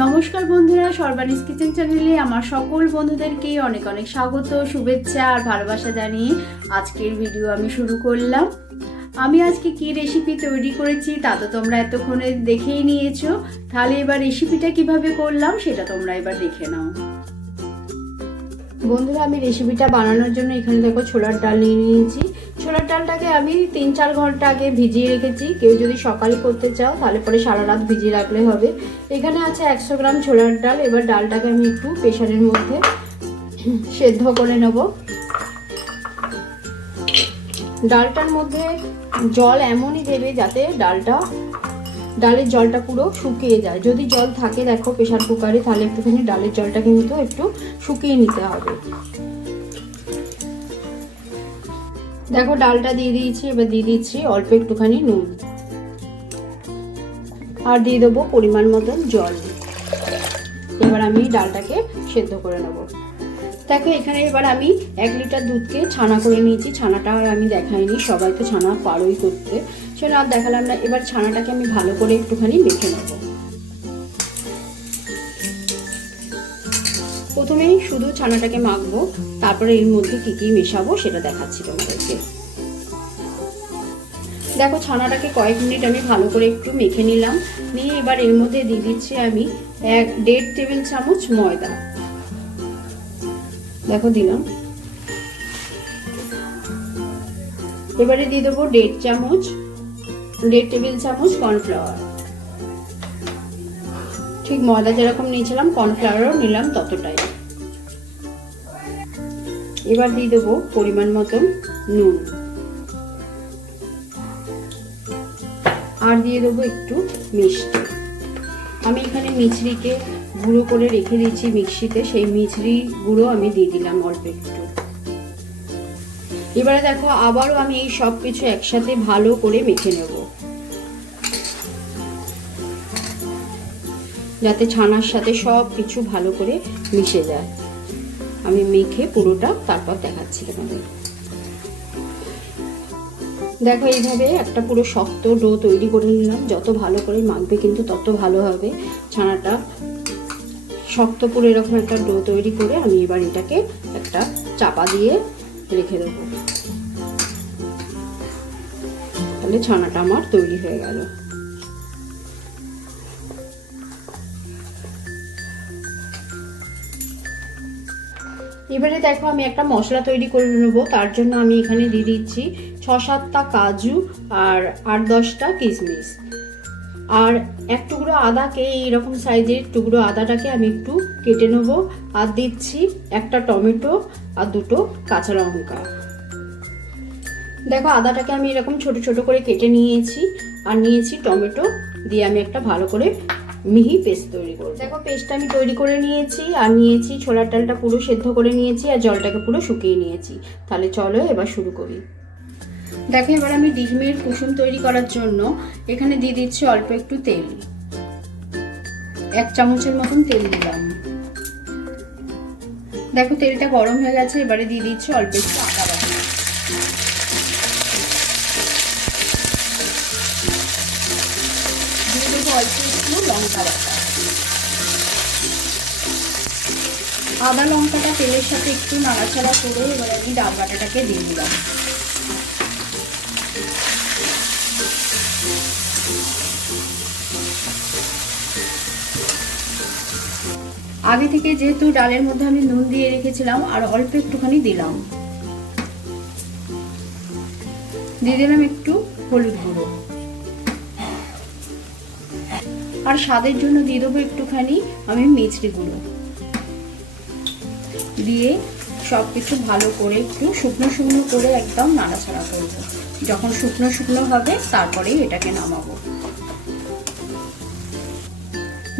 নমস্কার বন্ধুরা, সর্বানিস কিচেন চ্যানেলে আমার সকল বন্ধুদেরকে অনেক অনেক স্বাগত, শুভেচ্ছা আর ভালোবাসা জানিয়ে আজকের ভিডিও আমি শুরু করলাম। আমি আজকে কি রেসিপি তৈরি করেছি তা তো তোমরা এতক্ষণে দেখেই নিয়েছো। তাহলে এবার রেসিপিটা কীভাবে করলাম সেটা তোমরা এবার দেখে নাও। বন্ধুরা, আমি রেসিপিটা বানানোর জন্য এখানে দেখো ছোলার ডাল নিয়ে নিয়েছি। ছোলার ডালটাকে আমি তিন চার ঘণ্টা আগে ভিজিয়ে রেখেছি। কেউ যদি সকালে করতে চাও, তাহলে পরে সারা রাত ভিজিয়ে রাখলে হবে। এখানে আছে একশো গ্রাম ছোলার ডাল। এবার ডালটাকে আমি একটু প্রেশারের মধ্যে সেদ্ধ করে নেব। ডালটার মধ্যে জল এমনই দেবে যাতে ডালটা, ডালের জলটা পুরো শুকিয়ে যায়। যদি জল থাকে, দেখো প্রেশার কুকারে, তাহলে একটুখানি ডালের জলটা কিন্তু একটু শুকিয়ে নিতে হবে। দেখো, ডালটা দিয়ে দিয়েছি, এবার দিয়ে দিচ্ছি অল্প একটুখানি নুন। আর দিয়ে দেবো পরিমাণ মতন জল। এবার আমি ডালটাকে সেদ্ধ করে নেব। দেখো, এখানে এবার আমি এক লিটার দুধকে ছানা করে নিয়েছি। ছানাটা আর আমি দেখাইনি, সবাই তো ছানা পারোই করতে। সেটা আর দেখালাম না। এবার ছানাটাকে আমি ভালো করে একটুখানি মেখে নেব। প্রথমেই শুধু ছানাটাকে মাখবো, তারপরে এর মধ্যে কি কি মেশাবো সেটা দেখাচ্ছি তোমাদেরকে। দেখো, ছানাটাকে কয়েক মিনিট আমি ভালো করে একটু মেখে নিলাম। নিয়ে এবার এর মধ্যে দিয়ে দিচ্ছি আমি এক দেড় টেবিল চামচ ময়দা। দেখো, দিলাম। এবারে দিয়ে দেবো দেড় চামচ, দেড় টেবিল চামচ কর্নফ্লাওয়ার। ঠিক ময়দা যেরকম নিয়েছিলাম কর্নফ্লাওয়ারও নিলাম ততটাই। এবার দিয়ে দেবো পরিমাণ মতন নুন। আর দিয়ে দেবো একটু মিষ্টি। আমি এখানে মিছরিকে গুঁড়ো করে রেখে দিয়েছি মিক্সিতে, সেই মিছরি গুঁড়ো আমি দিয়ে দিলাম অল্প একটু। এবারে দেখো, আবারও আমি এই সব কিছু একসাথে ভালো করে মেখে নেব। যাতে ছানার সাথে সব কিছু ভালো করে মিশে যায়। আমি মেখে পুরোটা তারপর দেখাচ্ছি তোমাদের। দেখো, এইভাবে একটা পুরো শক্ত ডো তৈরি করে নিলাম। যত ভালো করে মাখবে কিন্তু তত ভালো হবে। ছানাটা শক্ত পুরো এরকম একটা ডো তৈরি করে আমি এবার এটাকে একটা চাপা দিয়ে রেখে দেবো। তাহলে ছানাটা আমার তৈরি হয়ে গেল। এবারে দেখো আমি একটা মশলা তৈরি করে নেব, তার জন্য আমি এখানে দিয়ে দিচ্ছি ছ সাতটা কাজু আর আট দশটা কিশমিশ। আর এক টুকরো আদাকে, এইরকম সাইজের টুকরো আদাটাকে আমি একটু কেটে নেব আর দিচ্ছি একটা টমেটো আর দুটো কাঁচা লঙ্কা। দেখো আদাটাকে আমি এরকম ছোট ছোট করে কেটে নিয়েছি আর নিয়েছি টমেটো, দিয়ে আমি একটা ভালো করে মিহি পেস্ট তৈরি করব। দেখো পেস্টটা আমি তৈরি করে নিয়েছি, আর নিয়েছি ছোলার ডালটা পুরো সেদ্ধ করে নিয়েছি, আর জলটাকে পুরো শুকিয়ে নিয়েছি। তাহলে চলো এবার শুরু করি। দেখো এবার আমি ডিমের কুসুম তৈরি করার জন্য এখানে দিয়ে দিচ্ছি অল্প একটু তেল। এক চামচের মতন তেল দিলাম। দেখো তেলটা গরম হয়ে গেছে, এবারে দিয়ে দিচ্ছি অল্প একটু আদা বাটা। দিয়ে অল্প আদা লঙ্কাটা তেলের সাথে একটু নাড়াচাড়া করে এবার আমি ডাল বাটাটাকে দিয়ে দিলাম। আগে থেকে যেহেতু ডালের মধ্যে আমি নুন দিয়ে রেখেছিলাম, আর অল্প একটুখানি দিলাম। দিয়ে দিলাম একটু হলুদ গুঁড়ো। আর স্বাদের জন্য দিয়ে দেবো একটুখানি, আমি মিচড়ি গুঁড়ো। দিয়ে সব কিছু ভালো করে একটু শুকনো শুকনো করে একদম নাড়াচাড়া করব। যখন শুকনো শুকনো হবে, তারপরেই এটাকে নামাবো।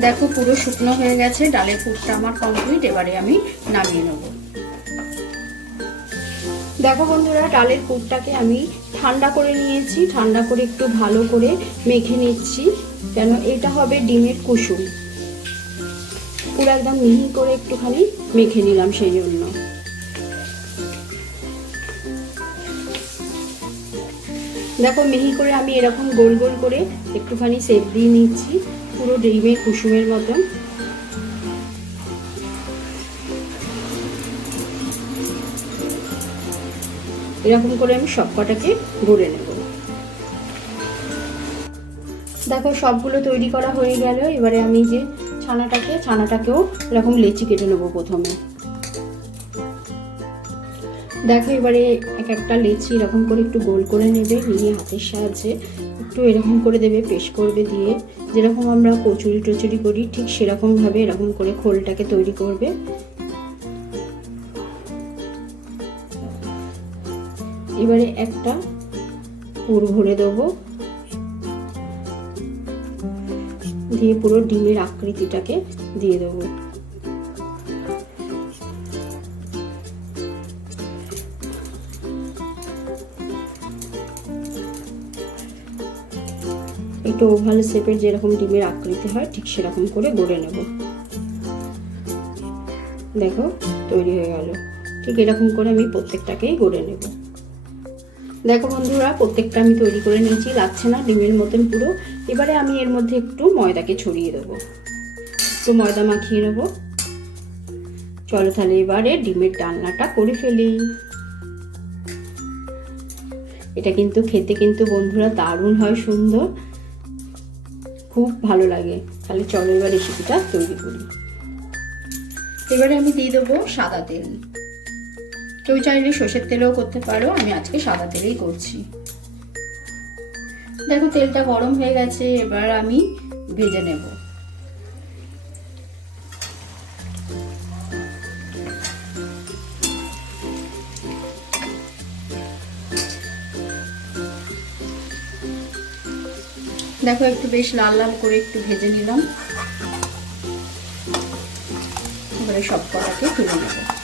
দেখো পুরো শুকনো হয়ে গেছে, ডালের পুরটা আমার কমপ্লিট এবারে আমি নামিয়ে নেব। দেখো বন্ধুরা, ডালের পুরটাকে আমি ঠান্ডা করে নিয়েছি, ঠান্ডা করে একটু ভালো করে মেখে নিচ্ছি। কেন এটা হবে ডিমের কুসুম। পুরো একদম মিহি করে একটুখানি মেখে নিলাম সেই জন্য। দেখো মিহি করে আমি এরকম গোল গোল করে একটুখানি সেপ দিয়ে নিচ্ছি, পুরো ডিমের কুসুমের মতন। এরকম করে আমি সব কটাকে গড়ে নেব। দেখো সবগুলো তৈরি করা হয়ে গেল। এবারে আমি যে ছানাটাকে, ছানাটাকেও এরকম লেচি কেটে নেব প্রথমে। দেখো এবারে এক একটা লেচি এরকম করে একটু গোল করে নেবে, নিয়ে হাতের সাহায্যে একটু এরকম করে দেবে পেশ করবে দিয়ে। যেরকম আমরা কচুরি টচুরি করি, ঠিক সেরকমভাবে এরকম করে খোলটাকে তৈরি করবে। এবারে একটা পুর ভরে দেবো। দিয়ে পুরো ডিমের আকৃতিটাকে দিয়ে দেবো। একটু ওভাল শেপের যেরকম ডিমের আকৃতি হয়, ঠিক সেরকম করে গড়ে নেব। দেখো, তৈরি হয়ে গেল। ঠিক এরকম করে আমি প্রত্যেকটাকেই গড়ে নেব। দেখো বন্ধুরা, প্রত্যেকটা আমি তৈরি করে নিয়েছি, লাগছে না, ডিমের মতন পুরো। এবারে আমি এর মধ্যে একটু ময়দাকে ছড়িয়ে দেবো। একটু ময়দা মাখিয়ে নেব। চলো তাহলে এবারে ডিমের ডালনাটা করে ফেলি। এটা কিন্তু খেতে কিন্তু বন্ধুরা দারুণ হয়, সুন্দর। খুব ভালো লাগে। তাহলে চলো এবার রেসিপিটা তৈরি করি। এবারে আমি দিয়ে দেবো সাদা তেল। কেউ চাইলে সর্ষের তেলেও করতে পারো, আমি আজকে সাদা তেলেই করছি। দেখো, তেলটা গরম হয়ে গেছে, এবার আমি ভেজে নেব। দেখো, একটু বেশ লাল লাল করে একটু ভেজে নিলাম। এবারে সব কটাকে তুলে নেব।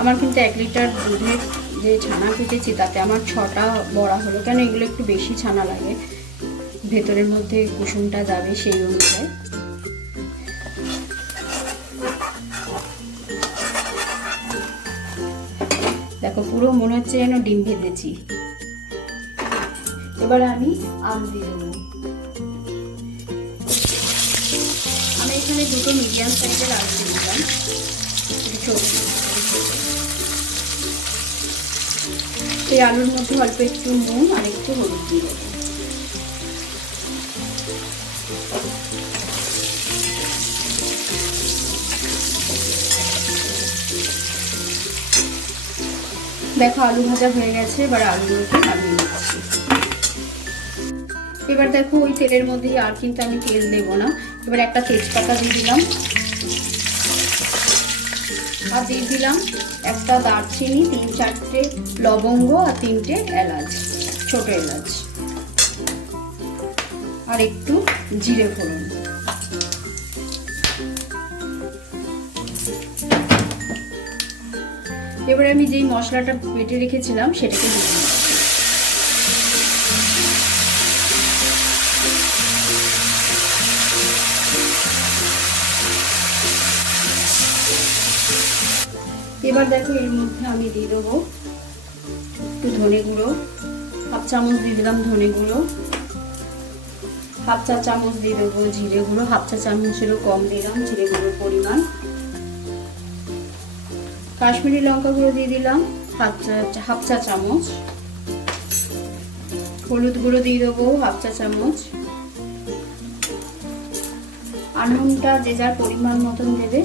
আমার কিন্তু এক লিটার দুধের যে ছানা কেটেছি তাতে আমার ছটা বড়া হলো। কেন এগুলো একটু বেশি ছানা লাগে? ভেতরের মধ্যে কুসুমটা যাবে সেই অনুযায়ী। দেখো, পুরো মনে হচ্ছে যেন ডিম ভেজেছি। এবার আমি আম দিয়ে দেবো। আমি এখানে দুটো মিডিয়াম সাইজের আলু দিলাম সেই আলুর মধ্যে অল্প একটু নুন আর একটু হলুদ দিয়ে দেবো। দেখো আলু ভাজা হয়ে গেছে, এবার আলুগুলোকে নামিয়ে নিচ্ছি। এবার দেখো ওই তেলের মধ্যেই আর কিন্তু আমি তেল দেবো না। এবার একটা তেজপাতা দিয়ে দিলাম। আর দিয়ে দিলাম একটা দারচিনি, তিন চারটে লবঙ্গ আর তিনটে এলাচ, ছোট এলাচ। আর একটু জিরে ফোড়ন। এবারে আমি যেই মশলাটা বেটে রেখেছিলাম, সেটাকে দিয়ে এবার দেখো এর মধ্যে আমি দিয়ে দেবো একটু ধনে গুঁড়ো, হাফ চামচ দিয়ে দিলাম ধনে গুঁড়ো। হাফ চা চামচ দিয়ে দেবো জিরে গুঁড়ো, হাফ চা চামচেরও কম দিলাম, জিরে গুঁড়োর পরিমাণ। কাশ্মীরি লঙ্কা গুঁড়ো দিয়ে দিলাম, হাফ চা হাফ চা চামচ। হলুদ গুঁড়ো দিয়ে দেবো, হাফ চা চামচ। আর নুনটা যে যার পরিমাণ মতন দেবে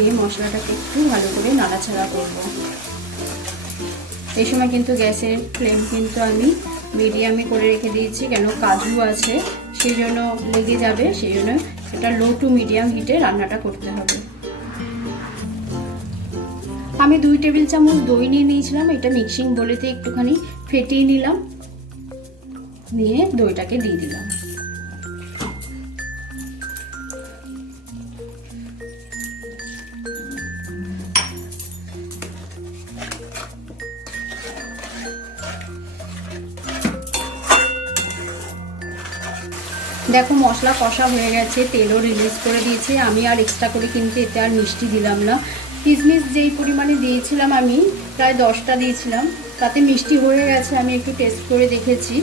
দিয়ে মশলাটাকে একটু ভালো করে নাড়াচাড়া করব। এই সময় কিন্তু গ্যাসের ফ্লেম কিন্তু আমি মিডিয়ামে করে রেখে দিয়েছি, কেন কাজু আছে, সেই জন্য লেগে যাবে, সেই জন্য এটা লো টু মিডিয়াম হিটে রান্নাটা করতে হবে। আমি দুই টেবিল চামচ দই নিয়ে নিয়েছিলাম, এটা মিক্সিং বলেতে একটুখানি ফেটিয়ে নিলাম, নিয়ে দইটাকে দিয়ে দিলাম। দেখো মশলা কষা হয়ে গেছে, তেলও রিলিজ করে দিয়েছে। আমি আর এক্সট্রা করে কিন্তু এতে আর মিষ্টি দিলাম না। কিশমিশ যেই পরিমাণে দিয়েছিলাম আমি, প্রায় দশটা দিয়েছিলাম। তাতে মিষ্টি হয়ে গেছে, আমি একটু টেস্ট করে দেখেছি।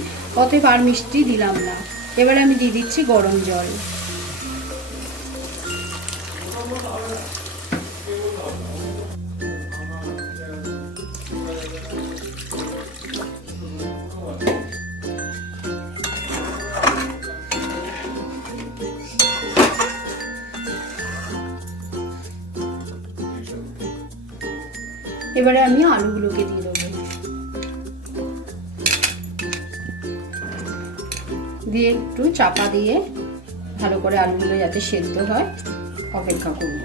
অতএব আর মিষ্টি দিলাম না। এবার আমি দিয়ে দিচ্ছি গরম জল। এবারে আমি আলুগুলোকে দিয়ে দেবো। দিয়ে একটু চাপা দিয়ে ভালো করে আলুগুলো যাতে সেদ্ধ হয়, অপেক্ষা করব।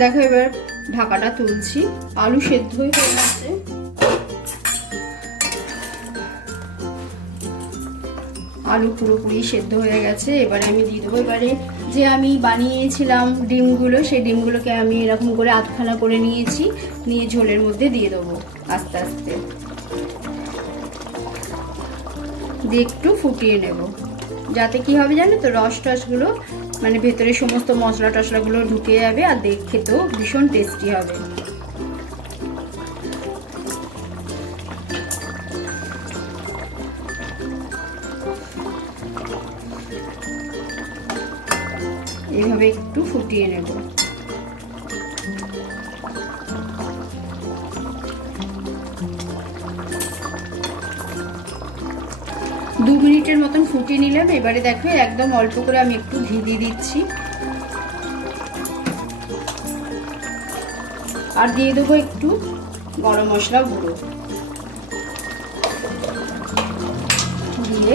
দেখো এবার ঢাকাটা তুলছি। আলু সেদ্ধ হয়ে গেছে। আলু পুরোপুরি সেদ্ধ হয়ে গেছে। এবারে আমি দিয়ে দেবো এবারে যে আমি বানিয়েছিলাম ডিমগুলো, সেই ডিমগুলোকে আমি এরকম করে আধখানা করে নিয়েছি, নিয়ে ঝোলের মধ্যে দিয়ে দেবো আস্তে আস্তে। দিয়ে একটু ফুটিয়ে নেব। যাতে কি হবে জানো তো, রস টসগুলো মানে ভেতরে সমস্ত মশলা টসলাগুলো ঢুকে যাবে আর দেখ খেতেও ভীষণ টেস্টি হবে। দু মিনিটের মতন ফুটিয়ে নিলাম। এবারে দেখো, একদম অল্প করে আমি একটু ঘি দিয়ে দিচ্ছি। আর দিয়ে দেবো একটু গরম মশলা গুঁড়ো। দিয়ে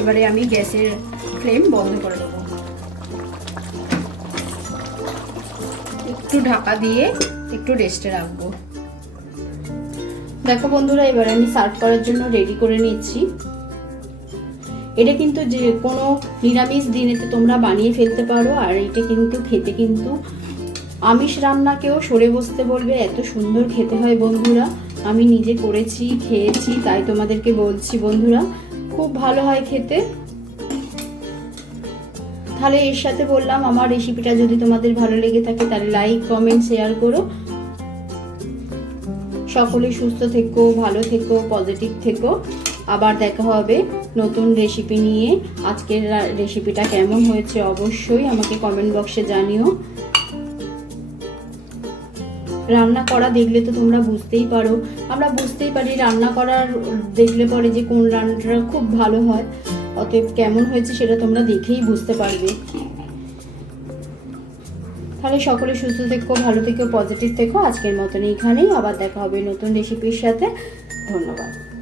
এবারে আমি গ্যাসের ফ্লেম বন্ধ করে দেবো। একটু ঢাকা দিয়ে একটু রেস্টে রাখব। দেখো বন্ধুরা, এবার আমি সার্ভ করার জন্য রেডি করে নিচ্ছি। এটা কিন্তু যে কোনো নিরামিষ দিনেতে তোমরা বানিয়ে ফেলতে পারো, আর এটা কিন্তু খেতে কিন্তু আমিষ রান্নাকেও সরে বসতে বলবে, এত সুন্দর খেতে হয় বন্ধুরা। আমি নিজে করেছি, খেয়েছি, তাই তোমাদেরকে বলছি বন্ধুরা, খুব ভালো হয় খেতে। তাহলে এর সাথে বললাম, আমার রেসিপিটা যদি তোমাদের ভালো লেগে থাকে, তাহলে লাইক, কমেন্ট, শেয়ার করো। সকলে সুস্থ থেকো, ভালো থেকো, পজিটিভ থেকো। আবার দেখা হবে নতুন রেসিপি নিয়ে। আজকের রেসিপিটা কেমন হয়েছে অবশ্যই আমাকে কমেন্ট বক্সে জানিও। রান্না করা দেখলে তো তোমরা বুঝতেই পারো। আমরা বুঝতেই পারি রান্না করার দেখলে পরে যে কোন রান্নাটা খুব ভালো হয়। অতএব কেমন হয়েছে সেটা তোমরা দেখেই বুঝতে পারবে। তাহলে সকলে সুস্থ থেকো, ভালো থেকো পজিটিভ থেকো। আজকের মতন এইখানেই আবার দেখা হবে নতুন রেসিপির সাথে। ধন্যবাদ।